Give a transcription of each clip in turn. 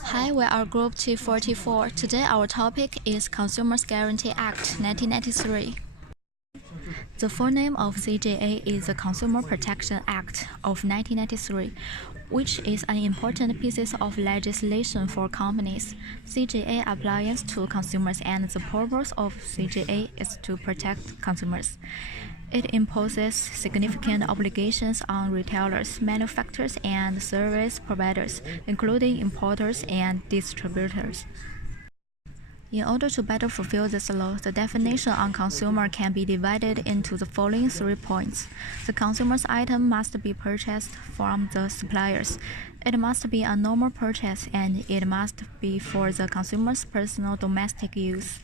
Hi, we are Group T40-4. Today our topic is Consumers Guarantee Act 1993. The full name of CGA is the Consumer Protection Act of 1993, which is an important piece of legislation for companies. CGA applies to consumers, and the purpose of CGA is to protect consumers. It imposes significant obligations on retailers, manufacturers, and service providers, including importers and distributors. In order to better fulfill this law, the definition on consumer can be divided into the following 3 points. The consumer's item must be purchased from the suppliers. It must be a normal purchase, and it must be for the consumer's personal domestic use.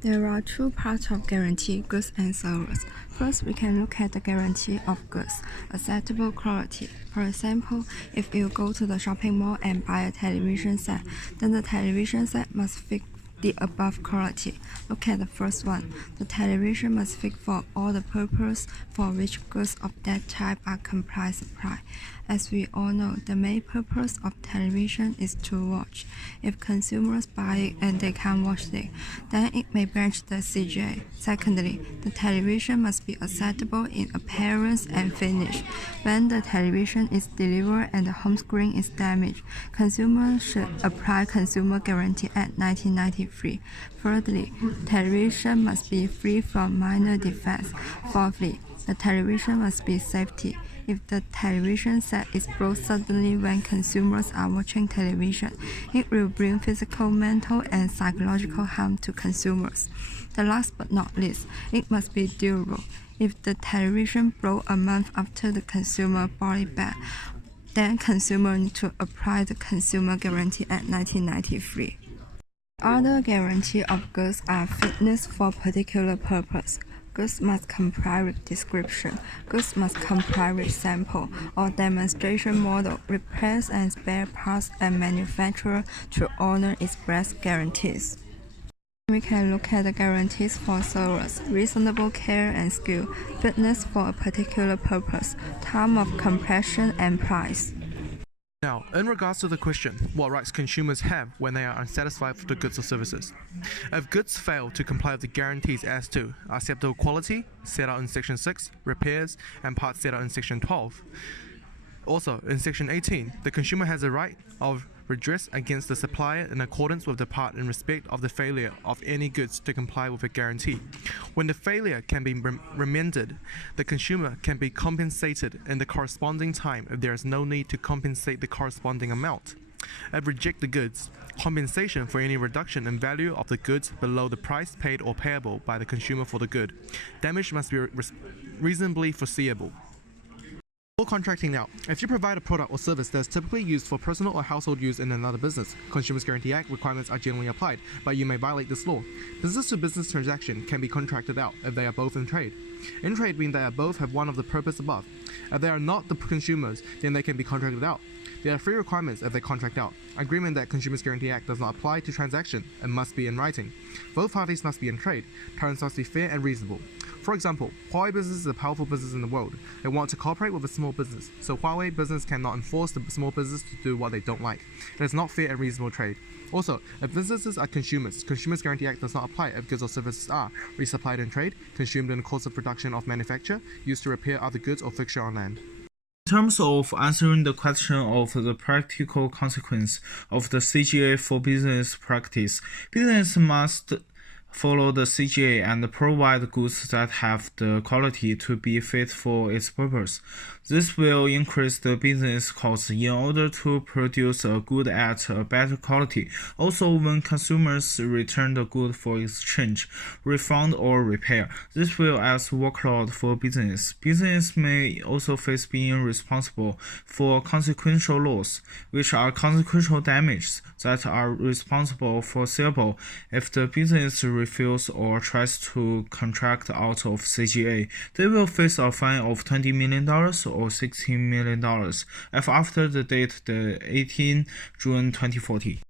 There are 2 parts of guarantee, goods and services. First, we can look at the guarantee of goods, acceptable quality. For example, if you go to the shopping mall and buy a television set, then the television set must fit the above quality. Look at the first one. The television must fit for all the purposes for which goods of that type are supplied. As we all know, the main purpose of television is to watch. If consumers buy it and they can't watch it, then it may breach the CGA. Secondly, the television must be acceptable in appearance and finish. When the television is delivered and the home screen is damaged, consumers should apply Consumer Guarantee Act 1993. Thirdly, television must be free from minor defects. Fourthly, the television must be safety. If the television set is broke suddenly when consumers are watching television, it will bring physical, mental, and psychological harm to consumers. The last but not least, it must be durable. If the television broke a month after the consumer bought it back, then consumers need to apply the Consumer Guarantee Act 1993. Other guarantee of goods are fitness for particular purpose. Goods must comply with description. Goods must comply with sample or demonstration model, repairs and spare parts, and manufacturer to honor express guarantees. We can look at the guarantees for service, reasonable care and skill, fitness for a particular purpose, time of completion, and price. Now, in regards to the question, what rights consumers have when they are unsatisfied with the goods or services. If goods fail to comply with the guarantees as to acceptable quality, set out in Section 6, repairs, and parts set out in Section 12. Also, in Section 18, the consumer has a right of redress against the supplier in accordance with the part in respect of the failure of any goods to comply with a guarantee. When the failure can be remanded, the consumer can be compensated in the corresponding time if there is no need to compensate the corresponding amount. If reject the goods, compensation for any reduction in value of the goods below the price paid or payable by the consumer for the good. Damage must be reasonably foreseeable. For contracting now, if you provide a product or service that is typically used for personal or household use in another business, Consumers Guarantee Act requirements are generally applied, but you may violate this law. Business-to-business transaction can be contracted out if they are both in trade. In trade means they both have one of the purpose above. If they are not the consumers, then they can be contracted out. There are 3 requirements if they contract out. Agreement that Consumers Guarantee Act does not apply to transaction and must be in writing. Both parties must be in trade. Terms must be fair and reasonable. For example, Huawei business is a powerful business in the world. They want to cooperate with a small business, so Huawei business cannot enforce the small business to do what they don't like. It is not fair and reasonable trade. Also, if businesses are consumers, Consumers Guarantee Act does not apply if goods or services are resupplied in trade, consumed in the course of production of manufacture, used to repair other goods or fixture on land. In terms of answering the question of the practical consequence of the CGA for business practice, business must follow the CGA and provide goods that have the quality to be fit for its purpose. This will increase the business costs in order to produce a good at a better quality. Also, when consumers return the good for exchange, refund, or repair, this will add workload for business. Business may also face being responsible for consequential loss, which are consequential damages that are responsible for foreseeable if the business refuses or tries to contract out of CGA. They will face a fine of $20 million or $16 million if after the date the 18 June 2040.